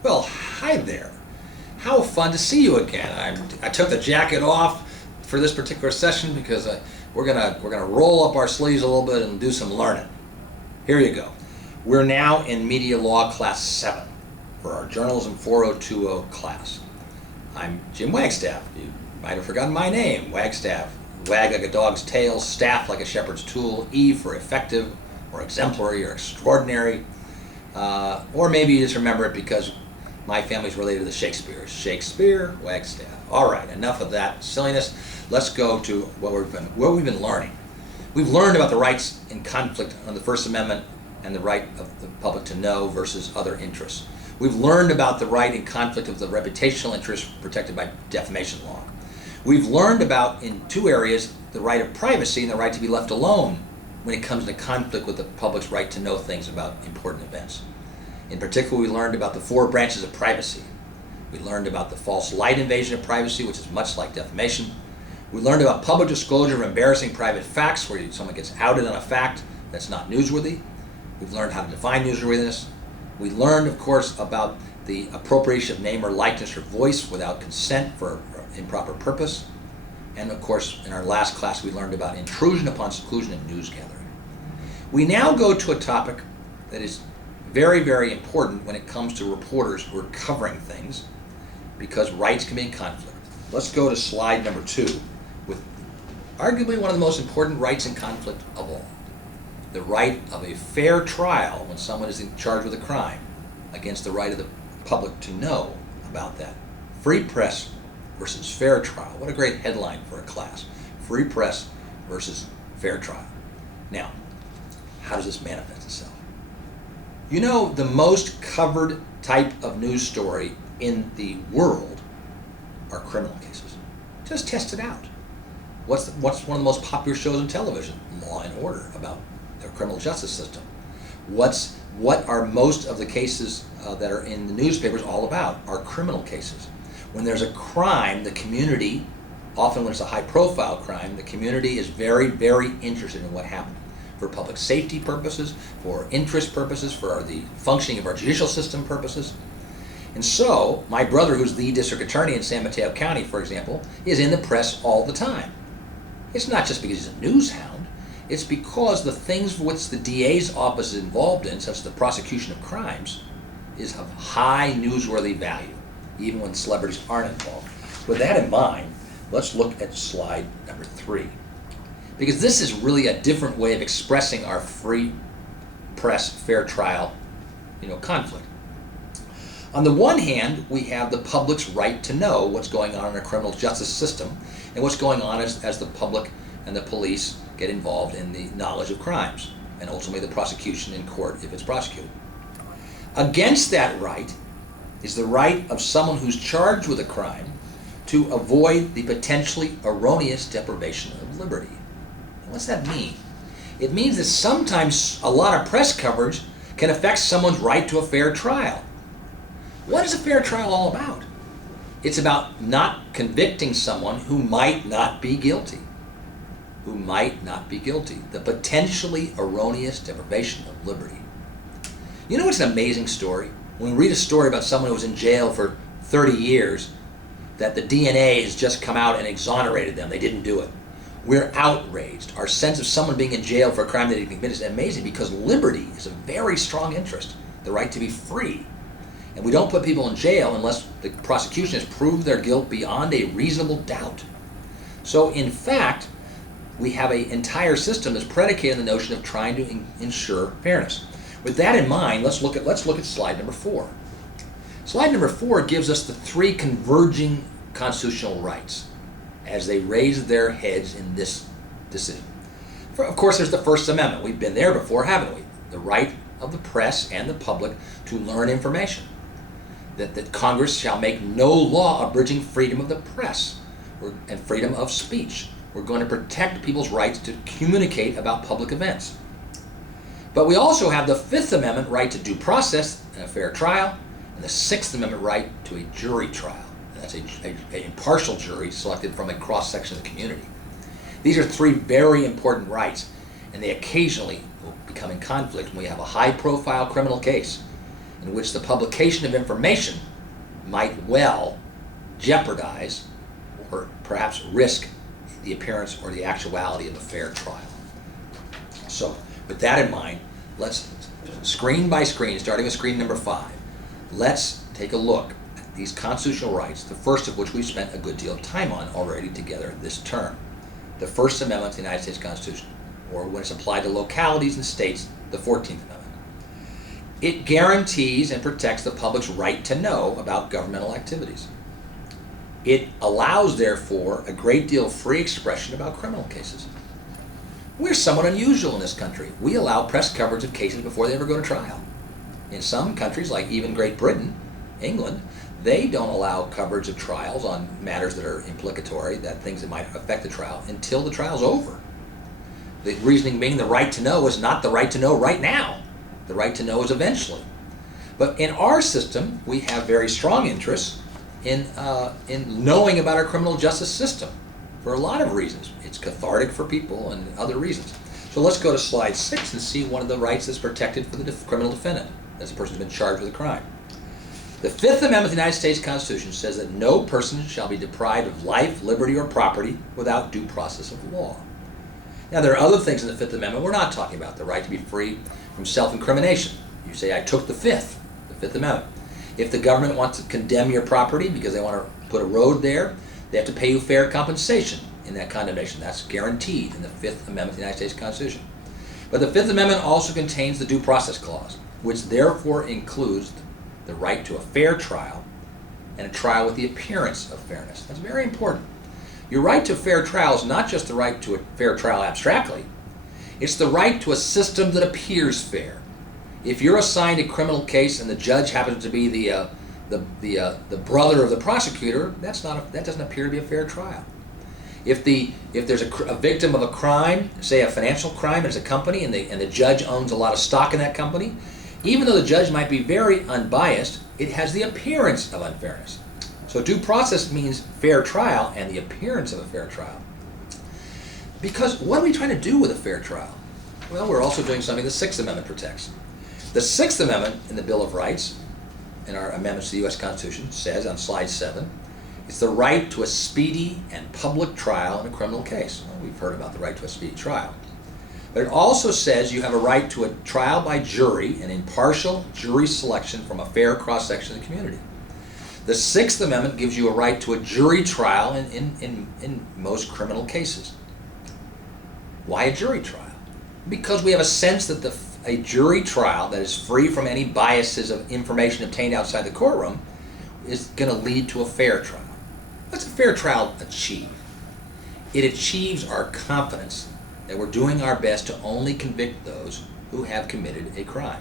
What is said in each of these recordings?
Well, hi there. How fun to see you again. I took the jacket off for this particular session because we're gonna roll up our sleeves a little bit and do some learning. Here you go. We're now in Media Law Class 7 for our Journalism 4020 class. I'm Jim Wagstaffe. You might have forgotten my name. Wagstaffe. Wag like a dog's tail, staff like a shepherd's tool, E for effective or exemplary or extraordinary. Or maybe you just remember it because my family's related to the Shakespeares. Shakespeare, Wagstaffe. All right, enough of that silliness. Let's go to what we've been learning. We've learned about the rights in conflict on the First Amendment and the right of the public to know versus other interests. We've learned about the right in conflict of the reputational interest protected by defamation law. We've learned about, in two areas, the right of privacy and the right to be left alone when it comes to conflict with the public's right to know things about important events. In particular, we learned about the 4 branches of privacy. We learned about the false light invasion of privacy, which is much like defamation. We learned about public disclosure of embarrassing private facts, where someone gets outed on a fact that's not newsworthy. We've learned how to define newsworthiness. We learned, of course, about the appropriation of name or likeness or voice without consent for improper purpose. And of course, in our last class, we learned about intrusion upon seclusion in news gathering. We now go to a topic that is very, very important when it comes to reporters who are covering things, because rights can be in conflict. Let's go to slide number 2 with arguably one of the most important rights in conflict of all. The right of a fair trial when someone is charged with a crime against the right of the public to know about that. Free press versus fair trial. What a great headline for a class. Free press versus fair trial. Now, how does this manifest itself? You know, the most covered type of news story in the world are criminal cases. Just test it out. What's one of the most popular shows on television? Law and Order, about the criminal justice system. What are most of the cases that are in the newspapers all about? Are criminal cases. When there's a crime, the community, often when it's a high-profile crime, the community is very, very interested in what happened. For public safety purposes, for interest purposes, for the functioning of our judicial system purposes. And so, my brother, who's the district attorney in San Mateo County, for example, is in the press all the time. It's not just because he's a news hound, it's because the things which the DA's office is involved in, such as the prosecution of crimes, is of high newsworthy value, even when celebrities aren't involved. With that in mind, let's look at slide number 3. Because this is really a different way of expressing our free press, fair trial, conflict. On the one hand, we have the public's right to know what's going on in our criminal justice system and what's going on as the public and the police get involved in the knowledge of crimes and ultimately the prosecution in court if it's prosecuted. Against that right is the right of someone who's charged with a crime to avoid the potentially erroneous deprivation of liberty. What's that mean? It means that sometimes a lot of press coverage can affect someone's right to a fair trial. What is a fair trial all about? It's about not convicting someone who might not be guilty. Who might not be guilty. The potentially erroneous deprivation of liberty. You know what's an amazing story? When we read a story about someone who was in jail for 30 years, that the DNA has just come out and exonerated them. They didn't do it. We're outraged. Our sense of someone being in jail for a crime that they didn't commit is amazing because liberty is a very strong interest, the right to be free. And we don't put people in jail unless the prosecution has proved their guilt beyond a reasonable doubt. So in fact, we have an entire system that's predicated on the notion of trying to ensure fairness. With that in mind, let's look at slide number 4. Slide number 4 gives us the 3 converging constitutional rights as they raise their heads in this decision. Of course, there's the First Amendment. We've been there before, haven't we? The right of the press and the public to learn information. That Congress shall make no law abridging freedom of the press and freedom of speech. We're going to protect people's rights to communicate about public events. But we also have the Fifth Amendment right to due process and a fair trial, and the Sixth Amendment right to a jury trial. That's an impartial jury selected from a cross-section of the community. These are 3 very important rights, and they occasionally will become in conflict when we have a high-profile criminal case. in which the publication of information might well jeopardize or perhaps risk the appearance or the actuality of a fair trial. So with that in mind, let's screen by screen, starting with screen number 5, let's take a look at these constitutional rights, the first of which we've spent a good deal of time on already together this term. The First Amendment to the United States Constitution, or when it's applied to localities and states, the 14th Amendment. It guarantees and protects the public's right to know about governmental activities. It allows, therefore, a great deal of free expression about criminal cases. We're somewhat unusual in this country. We allow press coverage of cases before they ever go to trial. In some countries, like even Great Britain, England, they don't allow coverage of trials on matters that are implicatory, that things that might affect the trial, until the trial's over. The reasoning being the right to know is not the right to know right now. The right to know is eventually. But in our system, we have very strong interests in knowing about our criminal justice system for a lot of reasons. It's cathartic for people and other reasons. So let's go to slide 6 and see one of the rights that's protected for the criminal defendant, as a person who's been charged with a crime. The Fifth Amendment of the United States Constitution says that no person shall be deprived of life, liberty, or property without due process of law. Now, there are other things in the Fifth Amendment we're not talking about. The right to be free from self-incrimination. You say, I took the Fifth Amendment. If the government wants to condemn your property because they want to put a road there, they have to pay you fair compensation in that condemnation. That's guaranteed in the Fifth Amendment of the United States Constitution. But the Fifth Amendment also contains the Due Process Clause, which therefore includes the right to a fair trial and a trial with the appearance of fairness. That's very important. Your right to a fair trial is not just the right to a fair trial abstractly. It's the right to a system that appears fair. If you're assigned a criminal case and the judge happens to be the brother of the prosecutor, that doesn't appear to be a fair trial. If there's a victim of a crime, say a financial crime, there's a company and the judge owns a lot of stock in that company, even though the judge might be very unbiased, it has the appearance of unfairness. So due process means fair trial and the appearance of a fair trial. Because what are we trying to do with a fair trial? Well, we're also doing something the Sixth Amendment protects. The Sixth Amendment in the Bill of Rights, in our amendments to the U.S. Constitution, says on slide 7, it's the right to a speedy and public trial in a criminal case. Well, we've heard about the right to a speedy trial. But it also says you have a right to a trial by jury, an impartial jury selection from a fair cross-section of the community. The Sixth Amendment gives you a right to a jury trial in most criminal cases. Why a jury trial? Because we have a sense that a jury trial that is free from any biases of information obtained outside the courtroom is going to lead to a fair trial. What's a fair trial achieve? It achieves our confidence that we're doing our best to only convict those who have committed a crime,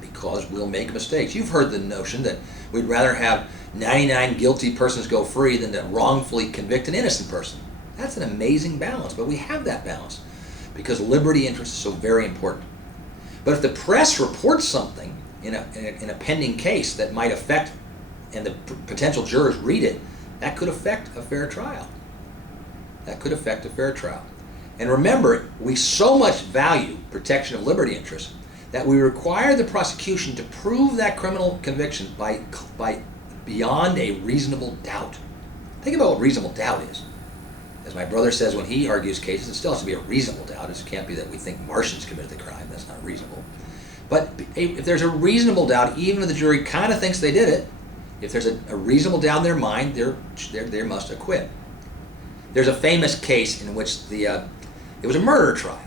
because we'll make mistakes. You've heard the notion that we'd rather have 99 guilty persons go free than to wrongfully convict an innocent person. That's an amazing balance, but we have that balance because liberty interest is so very important. But if the press reports something in a pending case that might affect, and the potential jurors read it, that could affect a fair trial. That could affect a fair trial. And remember, we so much value protection of liberty interests that we require the prosecution to prove that criminal conviction by beyond a reasonable doubt. Think about what reasonable doubt is. As my brother says when he argues cases, it still has to be a reasonable doubt. It can't be that we think Martians committed the crime. That's not reasonable. But if there's a reasonable doubt, even if the jury kind of thinks they did it, if there's a reasonable doubt in their mind, they must acquit. There's a famous case in which it was a murder trial.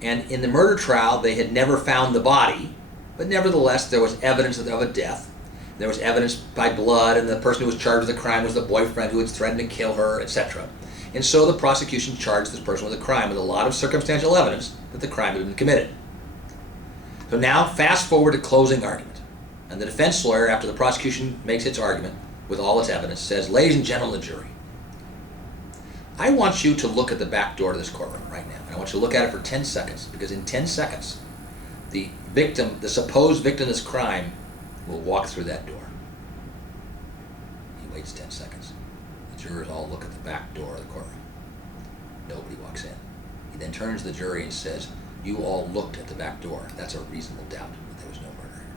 And in the murder trial, they had never found the body, but nevertheless, there was evidence of a death. There was evidence by blood, and the person who was charged with the crime was the boyfriend who had threatened to kill her, etc. And so the prosecution charged this person with a crime with a lot of circumstantial evidence that the crime had been committed. So now, fast forward to closing argument. And the defense lawyer, after the prosecution makes its argument with all its evidence, says, "Ladies and gentlemen of the jury, I want you to look at the back door to this courtroom right now. And I want you to look at it for 10 seconds, because in 10 seconds, the supposed victim of this crime will walk through that door." He waits 10 seconds. The jurors all look at the back door of the courtroom. Nobody walks in. He then turns to the jury and says, "You all looked at the back door. That's a reasonable doubt that there was no murder here."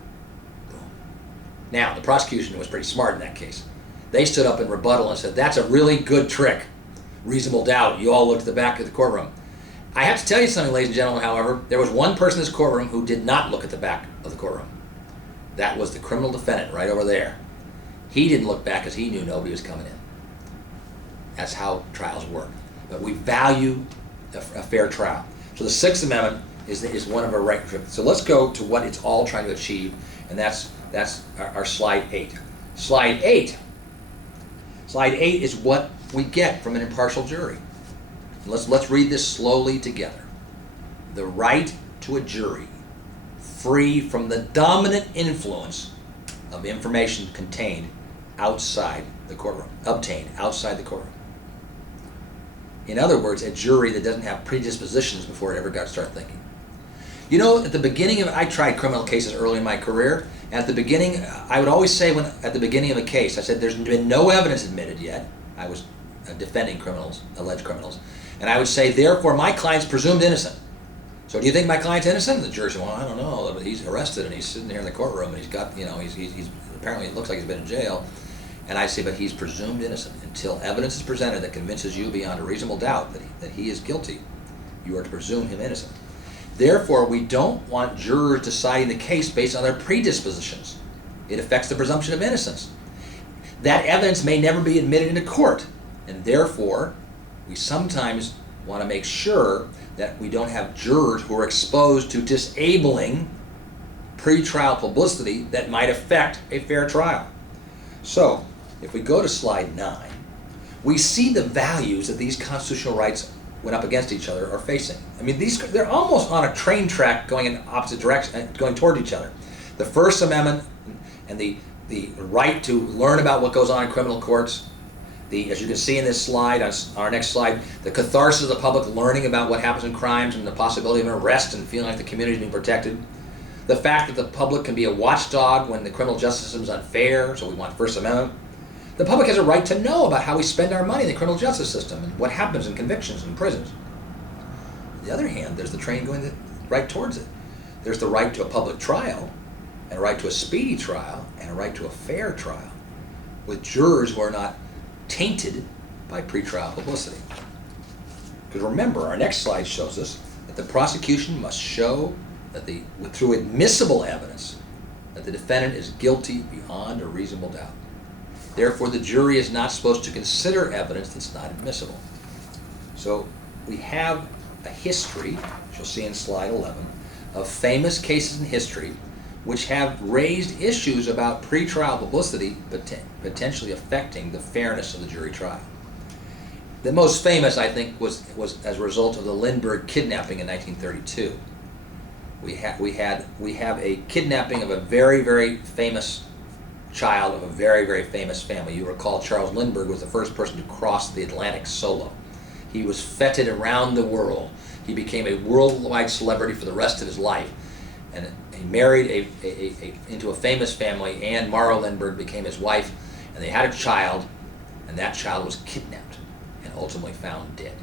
Now, the prosecution was pretty smart in that case. They stood up in rebuttal and said, that's a really good trick. Reasonable doubt. You all looked at the back of the courtroom. I have to tell you something, ladies and gentlemen, however. There was one person in this courtroom who did not look at the back of the courtroom. That was the criminal defendant right over there. He didn't look back because he knew nobody was coming in. That's how trials work. But we value a fair trial. So the Sixth Amendment is one of our right. So let's go to what it's all trying to achieve, and that's our slide 8. Slide 8 is what we get from an impartial jury. Let's read this slowly together. The right to a jury free from the dominant influence of information contained outside the courtroom, obtained outside the courtroom. In other words, a jury that doesn't have predispositions before it ever got to start thinking. You know, at the beginning of, I tried criminal cases early in my career, and at the beginning, I would always say at the beginning of a case, I said, there's been no evidence admitted yet. I was defending criminals, alleged criminals, and I would say, therefore, my client's presumed innocent. So do you think my client's innocent? And the jury said, well, I don't know, but he's arrested and he's sitting here in the courtroom and he's got, you know, he's apparently it looks like he's been in jail. And I say, but he's presumed innocent until evidence is presented that convinces you beyond a reasonable doubt that he is guilty. You are to presume him innocent. Therefore, we don't want jurors deciding the case based on their predispositions. It affects the presumption of innocence. That evidence may never be admitted into court, and therefore, we sometimes want to make sure that we don't have jurors who are exposed to disabling pretrial publicity that might affect a fair trial. So, if we go to slide 9, we see the values that these constitutional rights, when up against each other, are facing. I mean, they're almost on a train track going in opposite directions, going toward each other. The First Amendment and the right to learn about what goes on in criminal courts, as you can see in this slide, on our next slide, the catharsis of the public learning about what happens in crimes and the possibility of an arrest and feeling like the community is being protected. The fact that the public can be a watchdog when the criminal justice system is unfair, so we want First Amendment. The public has a right to know about how we spend our money in the criminal justice system and what happens in convictions and prisons. On the other hand, there's the train going right towards it. There's the right to a public trial, and a right to a speedy trial, and a right to a fair trial, with jurors who are not tainted by pretrial publicity. Because remember, our next slide shows us that the prosecution must show that through admissible evidence that the defendant is guilty beyond a reasonable doubt. Therefore, the jury is not supposed to consider evidence that's not admissible. So we have a history, which you'll see in slide 11, of famous cases in history which have raised issues about pretrial publicity potentially affecting the fairness of the jury trial. The most famous, I think, was as a result of the Lindbergh kidnapping in 1932. We have a kidnapping of a very, very famous child of a very, very famous family. You recall Charles Lindbergh was the first person to cross the Atlantic solo. He was feted around the world. He became a worldwide celebrity for the rest of his life. And he married into a famous family. Anne Morrow Lindbergh became his wife, and they had a child, and that child was kidnapped and ultimately found dead.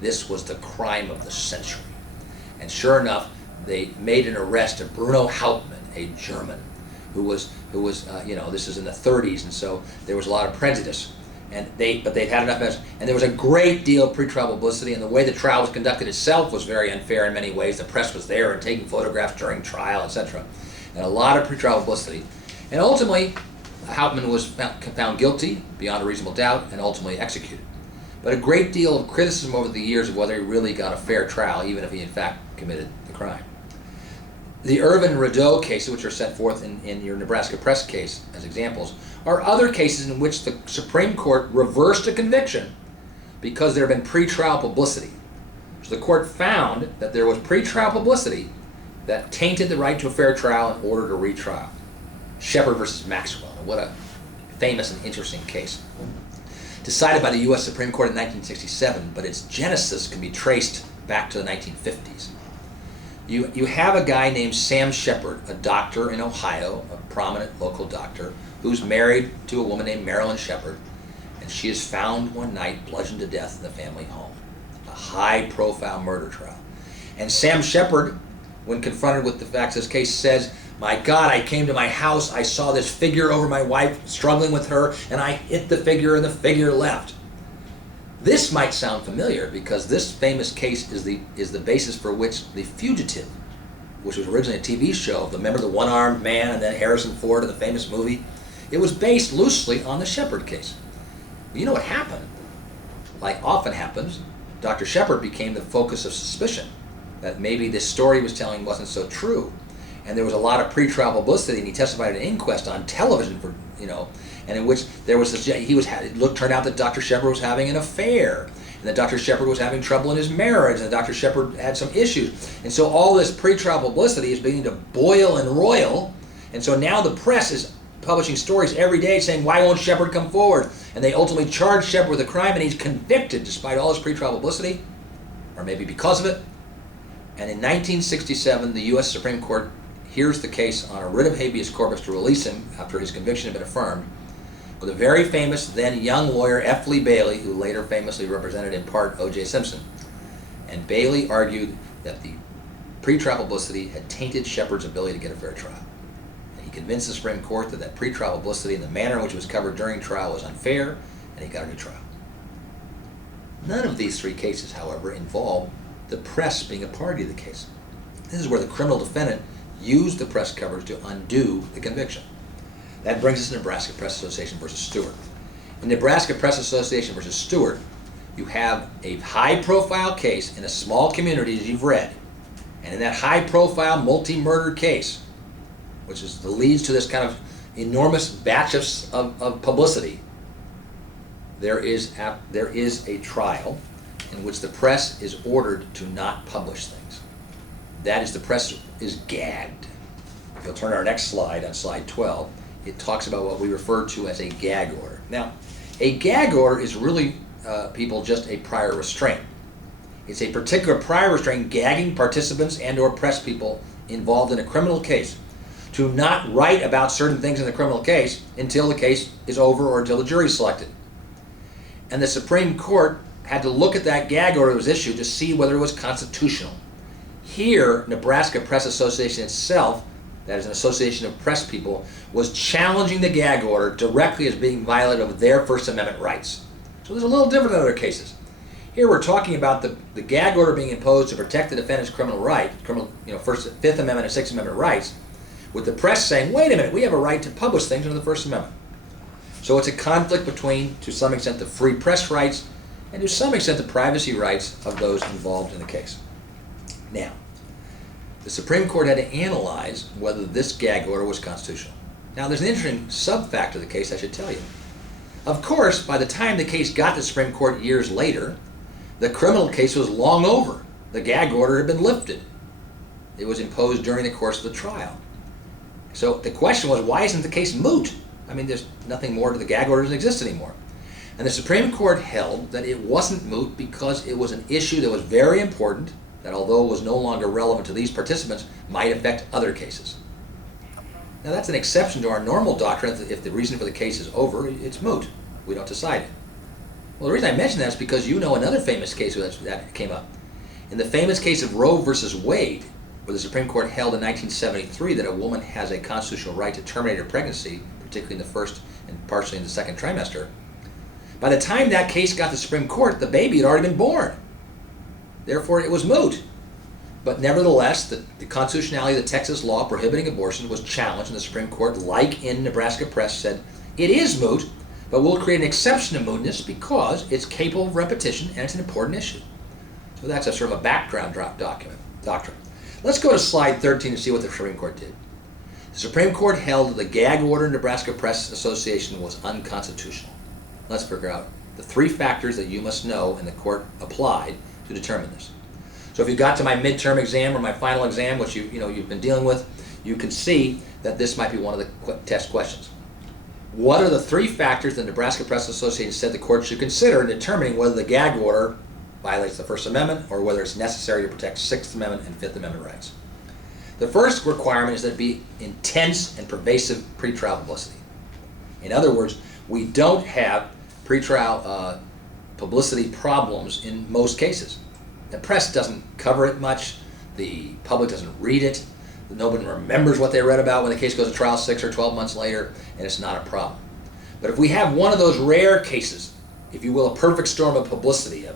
This was the crime of the century. And sure enough, they made an arrest of Bruno Hauptmann, a German, who was this is in the 30s, and so there was a lot of prejudice. But they'd had enough evidence, and there was a great deal of pretrial publicity, and the way the trial was conducted itself was very unfair in many ways. The press was there and taking photographs during trial, etc., and a lot of pretrial publicity. And ultimately, Hauptmann was found guilty beyond a reasonable doubt and ultimately executed. But a great deal of criticism over the years of whether he really got a fair trial, even if he in fact committed the crime. The Irvin Rideau cases, which are set forth in your Nebraska Press case as examples, are other cases in which the Supreme Court reversed a conviction because there had been pretrial publicity. So the court found that there was pretrial publicity that tainted the right to a fair trial and ordered a retrial. Shepard versus Maxwell. What a famous and interesting case. Decided by the U.S. Supreme Court in 1967, but its genesis can be traced back to the 1950s. You have a guy named Sam Shepard, a doctor in Ohio, a prominent local doctor, who's married to a woman named Marilyn Shepard, and she is found one night bludgeoned to death in the family home. A high-profile murder trial. And Sam Shepard, when confronted with the facts of this case, says, My God, I came to my house, I saw this figure over my wife struggling with her, and I hit the figure and the figure left. This might sound familiar because this famous case is the basis for which The Fugitive, which was originally a TV show, remember the one-armed man and then Harrison Ford in the famous movie? It was based loosely on the Shepard case. But you know what happened? Like often happens, Dr. Shepard became the focus of suspicion that maybe this story he was telling wasn't so true. And there was a lot of pre-trial publicity, and he testified at an inquest on television for, and in which there was this, turned out that Dr. Shepard was having an affair, and that Dr. Shepard was having trouble in his marriage, and Dr. Shepard had some issues. And so all this pre-trial publicity is beginning to boil and roil, and so now the press is publishing stories every day saying, why won't Shepard come forward? And they ultimately charge Shepard with a crime, and he's convicted despite all his pre-trial publicity, or maybe because of it. And in 1967, the U.S. Supreme Court hears the case on a writ of habeas corpus to release him after his conviction had been affirmed, with a very famous then young lawyer, F. Lee Bailey, who later famously represented in part O.J. Simpson. And Bailey argued that the pre-trial publicity had tainted Shepard's ability to get a fair trial. And he convinced the Supreme Court that pre-trial publicity and the manner in which it was covered during trial was unfair, and he got a new trial. None of these three cases, however, involve the press being a party to the case. This is where the criminal defendant used the press coverage to undo the conviction. That brings us to Nebraska Press Association versus Stewart. In Nebraska Press Association versus Stewart, you have a high-profile case in a small community, as you've read. And in that high-profile multi-murder case, which leads to this kind of enormous batch of publicity, there is a trial in which the press is ordered to not publish things. That is, the press is gagged. If you'll turn to our next slide, on slide 12, it talks about what we refer to as a gag order. Now, a gag order is really, people, just a prior restraint. It's a particular prior restraint gagging participants and or press people involved in a criminal case to not write about certain things in the criminal case until the case is over or until the jury is selected. And the Supreme Court had to look at that gag order that was issued to see whether it was constitutional. Here, Nebraska Press Association itself, that is an association of press people, was challenging the gag order directly as being violative of their First Amendment rights. So there's a little different than other cases. Here we're talking about the gag order being imposed to protect the defendant's criminal right, Fifth Amendment and Sixth Amendment rights, with the press saying, wait a minute, we have a right to publish things under the First Amendment. So it's a conflict between, to some extent, the free press rights and to some extent the privacy rights of those involved in the case. Now, the Supreme Court had to analyze whether this gag order was constitutional. Now, there's an interesting sub-fact of the case I should tell you. Of course, by the time the case got to the Supreme Court years later, the criminal case was long over. The gag order had been lifted. It was imposed during the course of the trial. So the question was, why isn't the case moot? I mean, there's nothing more to the gag order, doesn't exist anymore. And the Supreme Court held that it wasn't moot because it was an issue that was very important, that although it was no longer relevant to these participants, might affect other cases. Now that's an exception to our normal doctrine. If the reason for the case is over, it's moot. We don't decide it. Well, the reason I mention that is because you know another famous case that came up. In the famous case of Roe versus Wade, where the Supreme Court held in 1973 that a woman has a constitutional right to terminate her pregnancy, particularly in the first and partially in the second trimester, by the time that case got to the Supreme Court, the baby had already been born. Therefore, it was moot. But nevertheless, the constitutionality of the Texas law prohibiting abortion was challenged, and the Supreme Court, like in Nebraska Press, said it is moot, but we'll create an exception to mootness because it's capable of repetition and it's an important issue. So that's a sort of a background doctrine. Let's go to slide 13 and see what the Supreme Court did. The Supreme Court held that the gag order in Nebraska Press Association was unconstitutional. Let's figure out the three factors that you must know and the court applied to determine this. So if you got to my midterm exam or my final exam, which you've been dealing with, you can see that this might be one of the test questions. What are the three factors the Nebraska Press Association said the court should consider in determining whether the gag order violates the First Amendment or whether it's necessary to protect Sixth Amendment and Fifth Amendment rights? The first requirement is that it be intense and pervasive pretrial publicity. In other words, we don't have pretrial publicity problems in most cases. The press doesn't cover it much, the public doesn't read it, Nobody remembers what they read about when the case goes to trial 6 or 12 months later, and it's not a problem. But if we have one of those rare cases, if you will, a perfect storm of publicity, a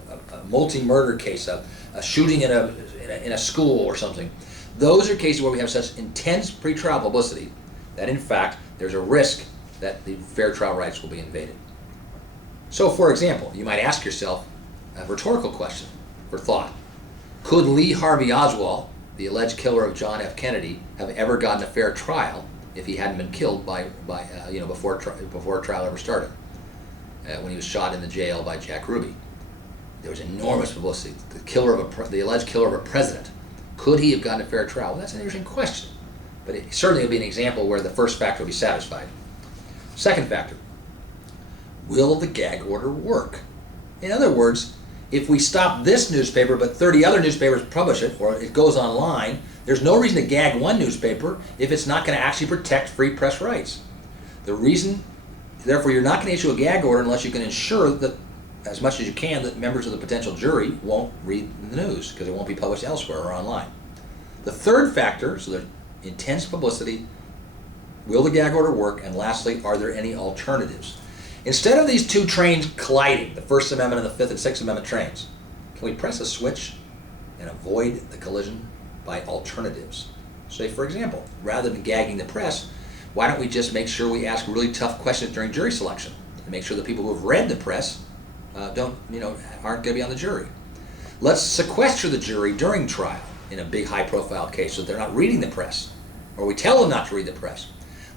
multi-murder case, a shooting in a school or something, those are cases where we have such intense pretrial publicity that in fact there's a risk that the fair trial rights will be invaded. So for example, you might ask yourself a rhetorical question for thought. Could Lee Harvey Oswald, the alleged killer of John F. Kennedy, have ever gotten a fair trial if he hadn't been killed before trial ever started, when he was shot in the jail by Jack Ruby? There was enormous publicity. The alleged killer of a president. Could he have gotten a fair trial? Well, that's an interesting question, but it certainly would be an example where the first factor would be satisfied. Second factor, will the gag order work? In other words, if we stop this newspaper but 30 other newspapers publish it, or it goes online, there's no reason to gag one newspaper if it's not going to actually protect free press rights. The reason, therefore, you're not going to issue a gag order unless you can ensure that, as much as you can, that members of the potential jury won't read the news because it won't be published elsewhere or online. The third factor, so there's intense publicity, will the gag order work, and lastly, are there any alternatives? Instead of these two trains colliding, the First Amendment and the Fifth and Sixth Amendment trains, can we press a switch and avoid the collision by alternatives? Say, for example, rather than gagging the press, why don't we just make sure we ask really tough questions during jury selection and make sure the people who have read the press aren't going to be on the jury. Let's sequester the jury during trial in a big high-profile case so they're not reading the press, or we tell them not to read the press.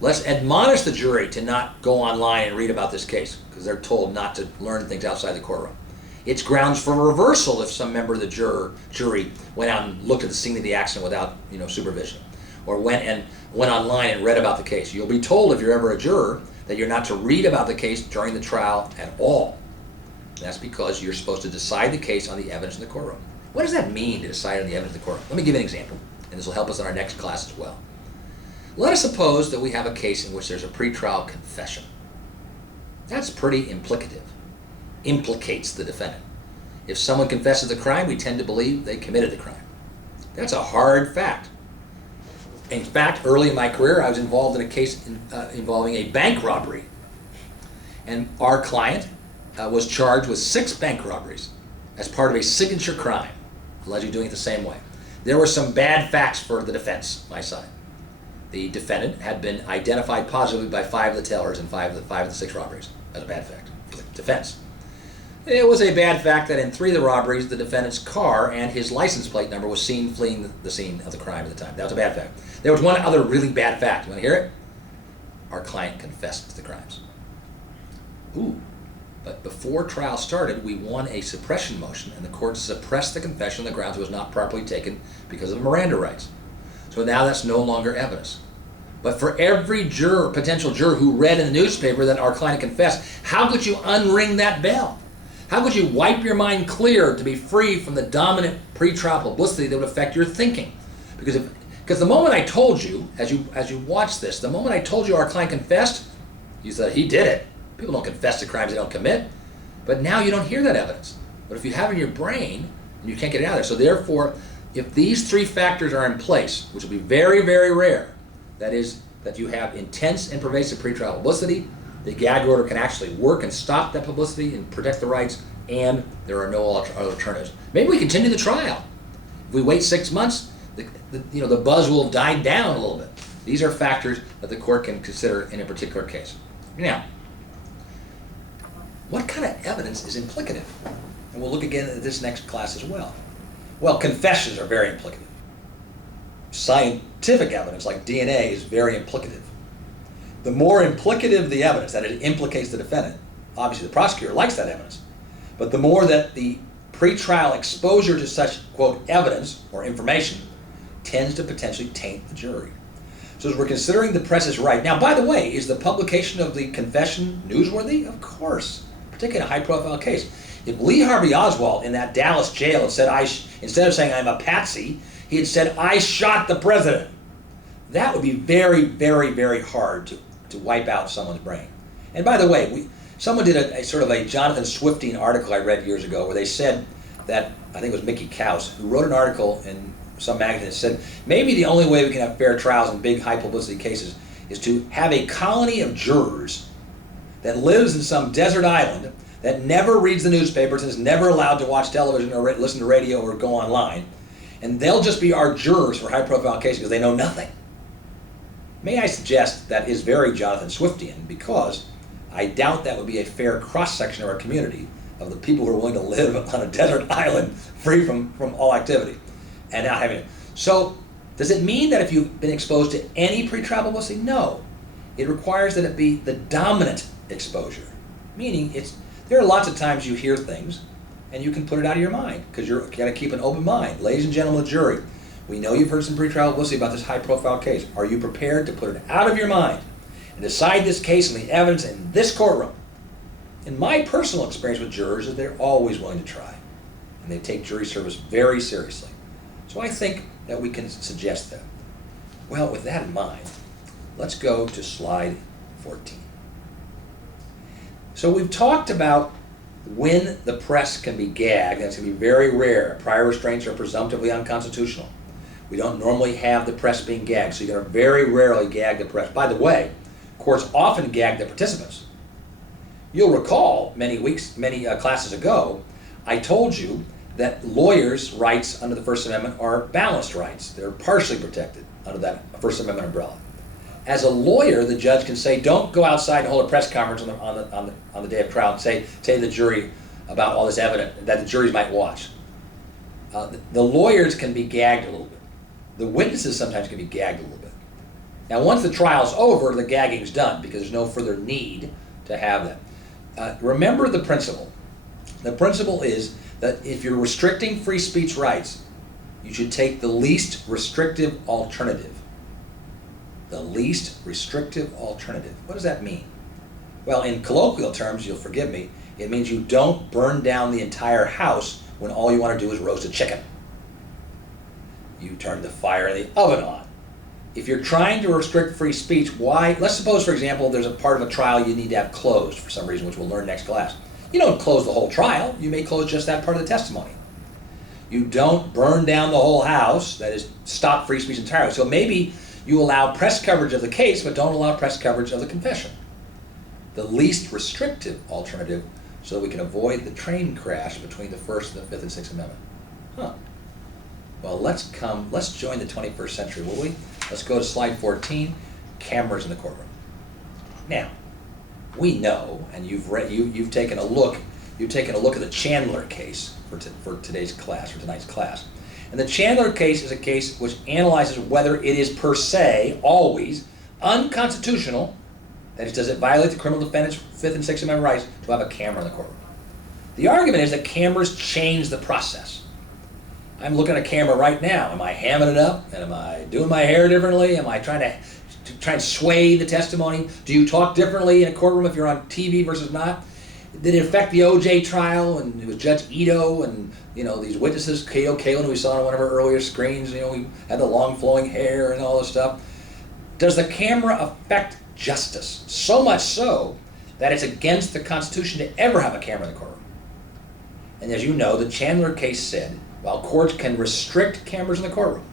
Let's admonish the jury to not go online and read about this case because they're told not to learn things outside the courtroom. It's grounds for reversal if some member of the jury went out and looked at the scene of the accident without supervision, or went online and read about the case. You'll be told if you're ever a juror that you're not to read about the case during the trial at all. That's because you're supposed to decide the case on the evidence in the courtroom. What does that mean, to decide on the evidence in the courtroom? Let me give you an example, and this will help us in our next class as well. Let us suppose that we have a case in which there's a pretrial confession. That's pretty implicative. Implicates the defendant. If someone confesses the crime, we tend to believe they committed the crime. That's a hard fact. In fact, early in my career, I was involved in a case involving a bank robbery. And our client was charged with 6 bank robberies as part of a signature crime, allegedly doing it the same way. There were some bad facts for the defense, my side. The defendant had been identified positively by 5 of the tellers in 5 of the 6 robberies. That's a bad fact for the defense. It was a bad fact that in 3 of the robberies, the defendant's car and his license plate number was seen fleeing the scene of the crime at the time. That was a bad fact. There was one other really bad fact. You want to hear it? Our client confessed to the crimes. Ooh. But before trial started, we won a suppression motion, and the court suppressed the confession on the grounds it was not properly taken because of Miranda rights. So now that's no longer evidence. But for every potential juror who read in the newspaper that our client confessed, how could you unring that bell? How could you wipe your mind clear to be free from the dominant pretrial publicity that would affect your thinking? Because the moment I told you, as you watch this, the moment I told you our client confessed, you said he did it. People don't confess to crimes they don't commit. But now you don't hear that evidence. But if you have it in your brain, you can't get it out of there. So therefore, if these 3 factors are in place, which will be very, very rare, that is, that you have intense and pervasive pretrial publicity, the gag order can actually work and stop that publicity and protect the rights, and there are no other alternatives. Maybe we continue the trial. If we wait 6 months, the buzz will have died down a little bit. These are factors that the court can consider in a particular case. Now, what kind of evidence is implicative? And we'll look again at this next class as well. Well, confessions are very implicative. Scientific evidence, like DNA, is very implicative. The more implicative the evidence, that it implicates the defendant, obviously the prosecutor likes that evidence, but the more that the pretrial exposure to such, quote, evidence or information tends to potentially taint the jury. So as we're considering the press's right, now, by the way, is the publication of the confession newsworthy? Of course, particularly in a high-profile case. If Lee Harvey Oswald in that Dallas jail had said, instead of saying I'm a patsy, he had said, I shot the president, that would be very, very, very hard to wipe out someone's brain. And by the way, someone did a sort of a Jonathan Swifting article I read years ago where they said that, I think it was Mickey Kaus, who wrote an article in some magazine that said maybe the only way we can have fair trials in big high publicity cases is to have a colony of jurors that lives in some desert island that never reads the newspapers and is never allowed to watch television or listen to radio or go online, and they'll just be our jurors for high-profile cases because they know nothing. May I suggest that is very Jonathan Swiftian, because I doubt that would be a fair cross-section of our community of the people who are willing to live on a desert island free from all activity and not having it. So does it mean that if you've been exposed to any pretrial publicity? No. It requires that it be the dominant exposure, meaning there are lots of times you hear things and you can put it out of your mind because you've got to keep an open mind. Ladies and gentlemen of the jury, we know you've heard some pretrial publicity about this high-profile case. Are you prepared to put it out of your mind and decide this case on the evidence in this courtroom? In my personal experience with jurors is they're always willing to try, and they take jury service very seriously. So I think that we can suggest that. Well, with that in mind, let's go to slide 14. So we've talked about when the press can be gagged. That's going to be very rare. Prior restraints are presumptively unconstitutional. We don't normally have the press being gagged, so you're going to very rarely gag the press. By the way, courts often gag the participants. You'll recall many classes ago, I told you that lawyers' rights under the First Amendment are balanced rights. They're partially protected under that First Amendment umbrella. As a lawyer, the judge can say, don't go outside and hold a press conference on the day of trial and say to the jury about all this evidence that the juries might watch. The lawyers can be gagged a little bit. The witnesses sometimes can be gagged a little bit. Now, once the trial's over, the gagging's done because there's no further need to have that. Remember the principle. The principle is that if you're restricting free speech rights, you should take the least restrictive alternative. The least restrictive alternative. What does that mean? Well, in colloquial terms, you'll forgive me, it means you don't burn down the entire house when all you want to do is roast a chicken. You turn the fire in the oven on. If you're trying to restrict free speech, why? Let's suppose, for example, there's a part of a trial you need to have closed for some reason, which we'll learn next class. You don't close the whole trial. You may close just that part of the testimony. You don't burn down the whole house, that is, stop free speech entirely. So maybe you allow press coverage of the case, but don't allow press coverage of the confession. The least restrictive alternative, so that we can avoid the train crash between the First and the Fifth and Sixth Amendment. Well, let's join the 21st century, will we? Let's go to slide 14, cameras in the courtroom. Now, we know, and you've taken a look at the Chandler case for tonight's class. And the Chandler case is a case which analyzes whether it is per se always unconstitutional, that is, does it violate the criminal defendant's Fifth and Sixth Amendment rights to have a camera in the courtroom. The argument is that cameras change the process. I'm looking at a camera right now. Am I hamming it up? And am I doing my hair differently? Am I trying to try and sway the testimony? Do you talk differently in a courtroom if you're on TV versus not? Did it affect the O.J. trial? And it was Judge Ito and these witnesses, Cato Kalin, who we saw on one of our earlier screens. He had the long flowing hair and all this stuff. Does the camera affect justice? So much so that it's against the Constitution to ever have a camera in the courtroom. And as you know, the Chandler case said, while courts can restrict cameras in the courtroom,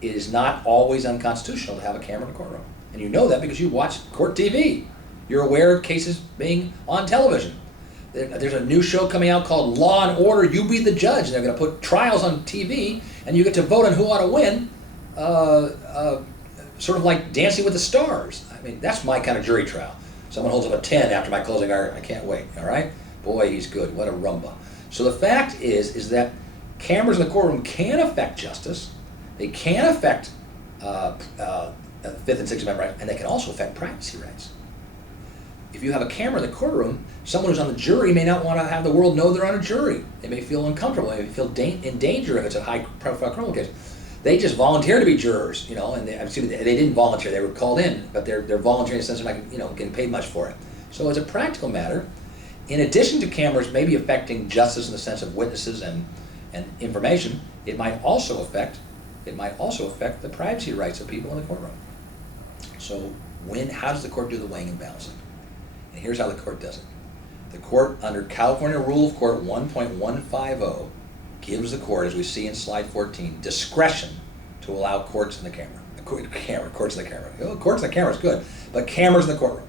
it is not always unconstitutional to have a camera in the courtroom. And you know that because you watch court TV. You're aware of cases being on television. There's a new show coming out called Law and Order, You Be the Judge. And they're going to put trials on TV, and you get to vote on who ought to win, sort of like Dancing with the Stars. I mean, that's my kind of jury trial. Someone holds up a 10 after my closing argument. I can't wait, all right? Boy, he's good. What a rumba. So the fact is that cameras in the courtroom can affect justice. They can affect Fifth and Sixth Amendment rights, and they can also affect privacy rights. If you have a camera in the courtroom, someone who's on the jury may not want to have the world know they're on a jury. They may feel uncomfortable. They may feel in danger if it's a high-profile criminal case. They just volunteer to be jurors, and they didn't volunteer. They were called in, but they're volunteering in the sense they're not, getting paid much for it. So as a practical matter, in addition to cameras maybe affecting justice in the sense of witnesses and information, it might also affect the privacy rights of people in the courtroom. So how does the court do the weighing and balancing? And here's how the court does it. The court, under California Rule of Court 1.150, gives the court, as we see in slide 14, discretion to allow courts in the camera. Courts in the camera. Oh, courts in the camera is good, but cameras in the courtroom.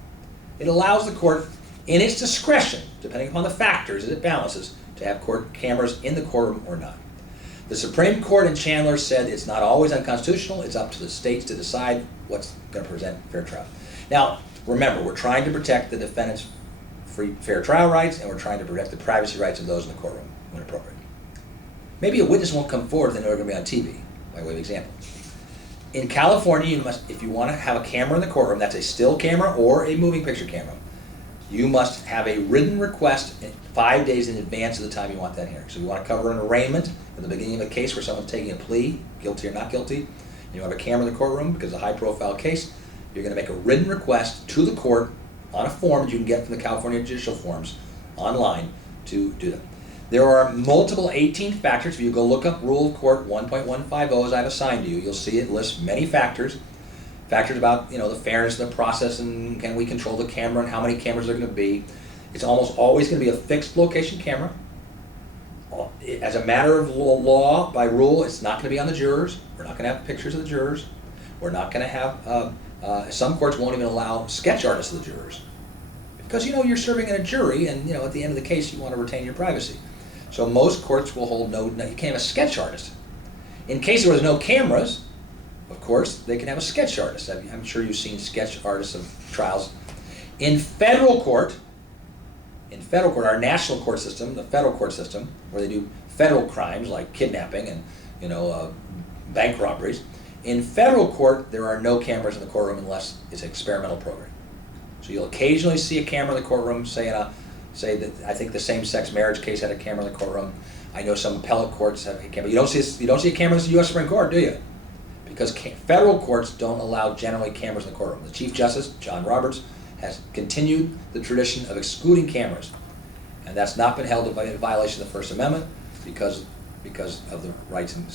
It allows the court, in its discretion, depending upon the factors as it balances, to have court cameras in the courtroom or not. The Supreme Court in Chandler said it's not always unconstitutional. It's up to the states to decide what's going to present fair trial. Now, remember, we're trying to protect the defendant's fair trial rights, and we're trying to protect the privacy rights of those in the courtroom when appropriate. Maybe a witness won't come forward, then they're going to be on TV, by way of example. In California, you must, if you want to have a camera in the courtroom, that's a still camera or a moving picture camera, you must have a written request 5 days in advance of the time you want that hearing. So you want to cover an arraignment at the beginning of a case where someone's taking a plea, guilty or not guilty, and you have a camera in the courtroom because it's a high-profile case, you're going to make a written request to the court on a form that you can get from the California judicial forms online to do that. There are multiple 18 factors. If you go look up Rule of Court 1.150 as I've assigned to you, you'll see it lists many factors. Factors about the fairness of the process and can we control the camera and how many cameras are going to be. It's almost always going to be a fixed location camera. As a matter of law, by rule, it's not going to be on the jurors. We're not going to have pictures of the jurors. We're not going to have, some courts won't even allow sketch artists of the jurors. Because you're serving in a jury and at the end of the case you want to retain your privacy. So most courts will hold no, you can't have a sketch artist. In case there was no cameras, of course, they can have a sketch artist. I'm sure you've seen sketch artists of trials. In federal court, our national court system, the federal court system, where they do federal crimes like kidnapping and bank robberies, in federal court there are no cameras in the courtroom unless it's an experimental program. So you'll occasionally see a camera in the courtroom, say that I think the same-sex marriage case had a camera in the courtroom. I know some appellate courts have a camera. You don't see a camera in the U.S. Supreme Court, do you? Because federal courts don't allow generally cameras in the courtroom. The Chief Justice, John Roberts, has continued the tradition of excluding cameras. And that's not been held in violation of the First Amendment because of the rights and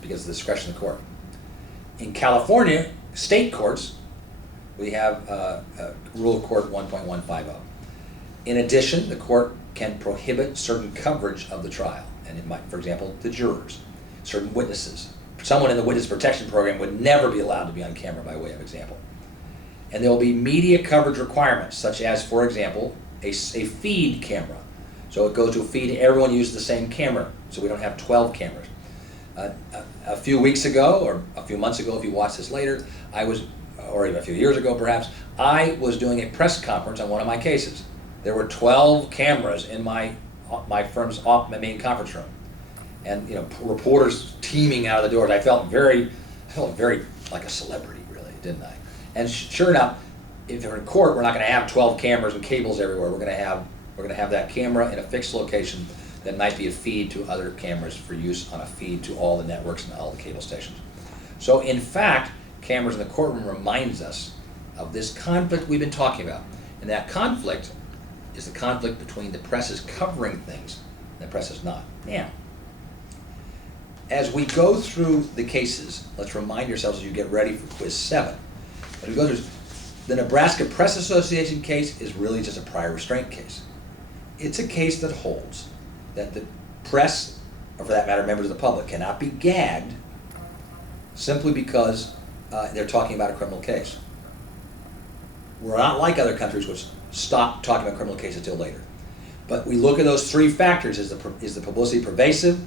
because of the discretion of the court. In California, state courts, we have Rule of Court 1.150. In addition, the court can prohibit certain coverage of the trial. And it might, for example, the jurors, certain witnesses. Someone in the witness protection program would never be allowed to be on camera, by way of example. And there will be media coverage requirements, such as, for example, a feed camera. So it goes to a feed, everyone uses the same camera, so we don't have 12 cameras. A few weeks ago, or a few months ago, if you watch this later, or even a few years ago perhaps, I was doing a press conference on one of my cases. There were 12 cameras in my firm's main conference room. And reporters teeming out of the doors. I felt very like a celebrity, really, didn't I? And sure enough, if they're in court, we're not going to have 12 cameras and cables everywhere. We're going to have that camera in a fixed location that might be a feed to other cameras for use on a feed to all the networks and all the cable stations. So in fact, cameras in the courtroom reminds us of this conflict we've been talking about. And that conflict is the conflict between the press is covering things and the press is not. Now, as we go through the cases, let's remind yourselves as you get ready for Quiz 7. As we go through, the Nebraska Press Association case is really just a prior restraint case. It's a case that holds that the press, or for that matter, members of the public, cannot be gagged simply because they're talking about a criminal case. We're not like other countries which stop talking about criminal cases until later. But we look at those three factors. Is the publicity pervasive?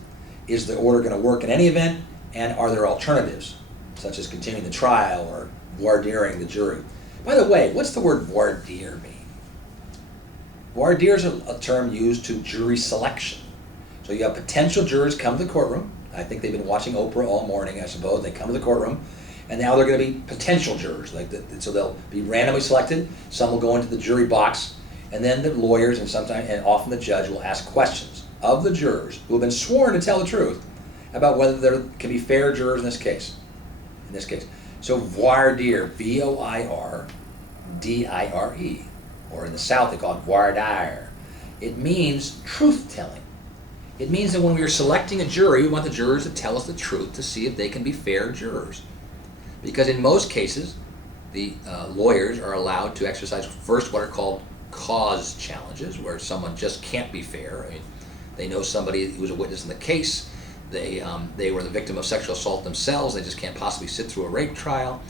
Is the order going to work in any event? And are there alternatives, such as continuing the trial or voir direing the jury? By the way, what's the word voir dire mean? Voir dire is a term used to jury selection. So you have potential jurors come to the courtroom. I think they've been watching Oprah all morning, I suppose. They come to the courtroom, and now they're going to be potential jurors. So they'll be randomly selected. Some will go into the jury box, and then the lawyers and often the judge will ask questions of the jurors who have been sworn to tell the truth about whether there can be fair jurors in this case. So voir dire, V-O-I-R-D-I-R-E, or in the South they call it voir dire. It means truth-telling. It means that when we are selecting a jury, we want the jurors to tell us the truth to see if they can be fair jurors. Because in most cases, the lawyers are allowed to exercise first what are called cause challenges, where someone just can't be fair. I mean, they know somebody who was a witness in the case, They were the victim of sexual assault themselves. They just can't possibly sit through a rape trial.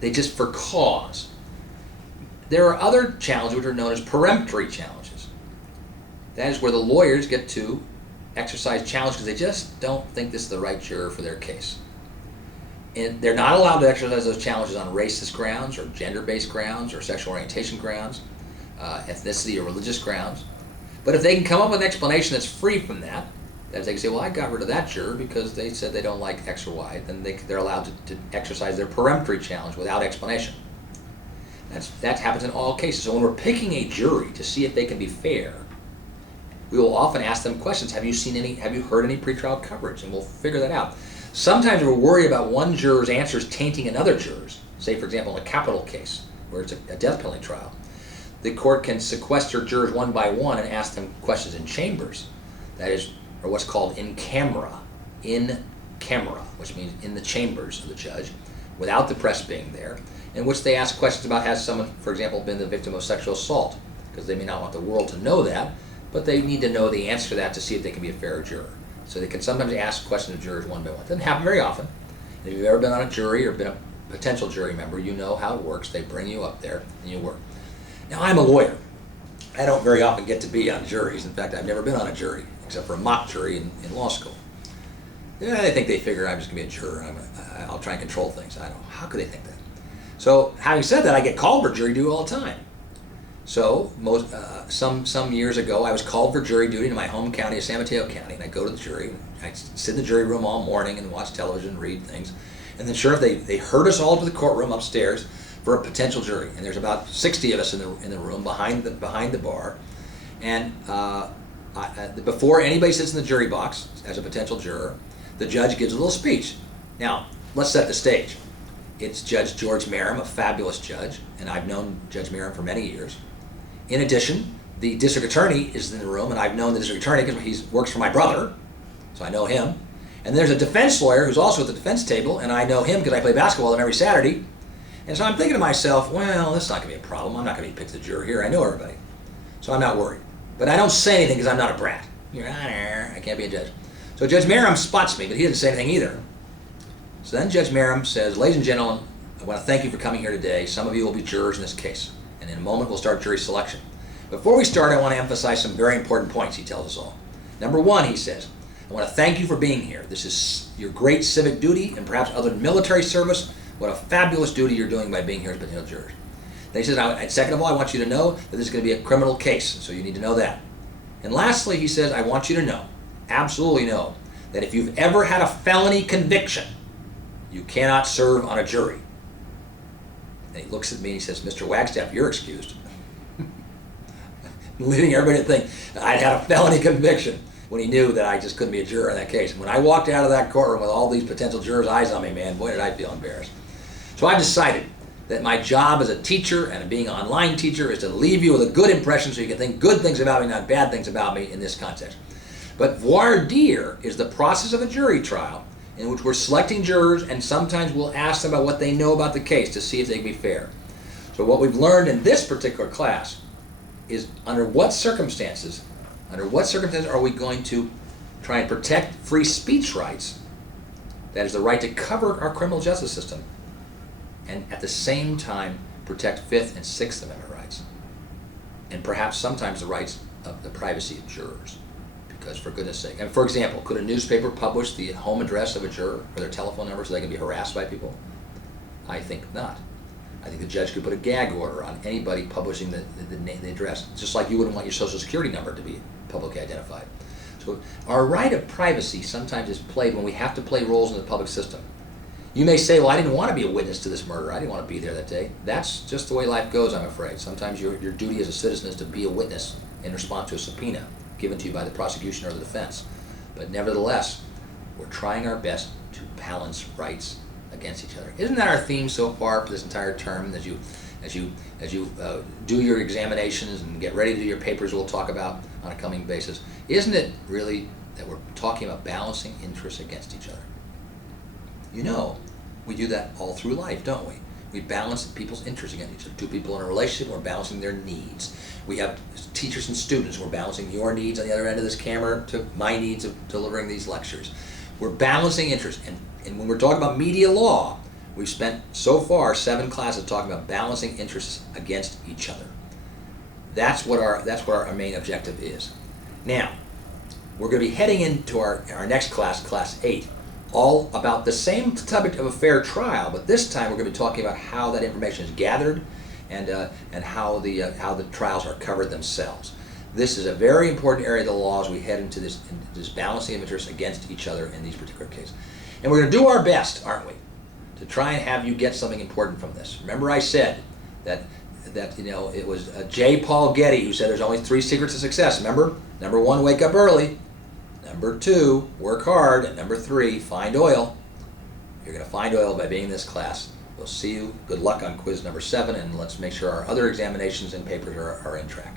They just for cause. There are other challenges which are known as peremptory challenges. That is where the lawyers get to exercise challenge because they just don't think this is the right juror for their case. And they're not allowed to exercise those challenges on racist grounds or gender-based grounds or sexual orientation grounds, ethnicity or religious grounds. But if they can come up with an explanation that's free from that, that they can say, well, I got rid of that juror because they said they don't like X or Y, then they're allowed to exercise their peremptory challenge without explanation. That happens in all cases. So when we're picking a jury to see if they can be fair, we will often ask them questions. Have you heard any pretrial coverage? And we'll figure that out. Sometimes we're worried about one juror's answers tainting another juror's. Say, for example, in a capital case where it's a death penalty trial. The court can sequester jurors one by one and ask them questions in chambers. That is, or what's called in camera, which means in the chambers of the judge, without the press being there, in which they ask questions about has someone, for example, been the victim of sexual assault, because they may not want the world to know that, but they need to know the answer to that to see if they can be a fair juror. So they can sometimes ask questions of jurors one by one. It doesn't happen very often. If you've ever been on a jury or been a potential jury member, you know how it works. They bring you up there and you work. Now, I'm a lawyer. I don't very often get to be on juries. In fact, I've never been on a jury, except for a mock jury in law school. Yeah, they think they figure I'm just going to be a juror. I'll try and control things. I don't know. How could they think that? So, having said that, I get called for jury duty all the time. So, some years ago, I was called for jury duty in my home county of San Mateo County, and I go to the jury. I sit in the jury room all morning and watch television, read things. And then sure, they herd us all to the courtroom upstairs for a potential jury. And there's about 60 of us in the room behind the bar. And before anybody sits in the jury box as a potential juror, the judge gives a little speech. Now, let's set the stage. It's Judge George Merrim, a fabulous judge, and I've known Judge Merrim for many years. In addition, the district attorney is in the room, and I've known the district attorney because he works for my brother, so I know him. And there's a defense lawyer who's also at the defense table, and I know him because I play basketball with him every Saturday. And so I'm thinking to myself, well, this is not going to be a problem. I'm not going to be picked as a juror here. I know everybody. So I'm not worried. But I don't say anything because I'm not a brat. Your Honor, I can't be a judge. So Judge Merrim spots me, but he doesn't say anything either. So then Judge Merrim says, ladies and gentlemen, I want to thank you for coming here today. Some of you will be jurors in this case. And in a moment, we'll start jury selection. Before we start, I want to emphasize some very important points, he tells us all. Number one, he says, I want to thank you for being here. This is your great civic duty, and perhaps other than military service, what a fabulous duty you're doing by being here as potential jurors. Then he says, second of all, I want you to know that this is going to be a criminal case, so you need to know that. And lastly, he says, I want you to know, absolutely know, that if you've ever had a felony conviction, you cannot serve on a jury. And he looks at me and he says, Mr. Wagstaffe, you're excused. Leading everybody to think I'd had a felony conviction when he knew that I just couldn't be a juror in that case. And when I walked out of that courtroom with all these potential jurors' eyes on me, man, boy, did I feel embarrassed. So I decided that my job as a teacher and being an online teacher is to leave you with a good impression so you can think good things about me, not bad things about me in this context. But voir dire is the process of a jury trial in which we're selecting jurors, and sometimes we'll ask them about what they know about the case to see if they can be fair. So what we've learned in this particular class is under what circumstances are we going to try and protect free speech rights, that is the right to cover our criminal justice system, and at the same time protect Fifth and Sixth Amendment rights, and perhaps sometimes the rights of the privacy of jurors. Because for goodness sake, and for example, could a newspaper publish the home address of a juror or their telephone number so they can be harassed by people? I think not. I think the judge could put a gag order on anybody publishing the address, just like you wouldn't want your social security number to be publicly identified. So our right of privacy sometimes is played when we have to play roles in the public system. You may say, well, I didn't want to be a witness to this murder. I didn't want to be there that day. That's just the way life goes, I'm afraid. Sometimes your duty as a citizen is to be a witness in response to a subpoena given to you by the prosecution or the defense. But nevertheless, we're trying our best to balance rights against each other. Isn't that our theme so far for this entire term? As you do your examinations and get ready to do your papers we'll talk about on a coming basis, isn't it really that we're talking about balancing interests against each other? You know, we do that all through life, don't we? We balance people's interests against each other. Two people in a relationship, we're balancing their needs. We have teachers and students, we're balancing your needs on the other end of this camera to my needs of delivering these lectures. We're balancing interests. And when we're talking about media law, we've spent so far 7 classes talking about balancing interests against each other. That's what our main objective is. Now, we're going to be heading into our next class, Class 8, all about the same topic of a fair trial, but this time we're going to be talking about how that information is gathered and how the trials are covered themselves. This is a very important area of the law as we head into this balancing of interests against each other in these particular cases. And we're going to do our best, aren't we, to try and have you get something important from this. Remember I said that it was J. Paul Getty who said there's only 3 secrets to success. Remember? Number 1, wake up early. Number 2, work hard. And number 3, find oil. You're going to find oil by being in this class. We'll see you. Good luck on quiz number 7, and let's make sure our other examinations and papers are in track.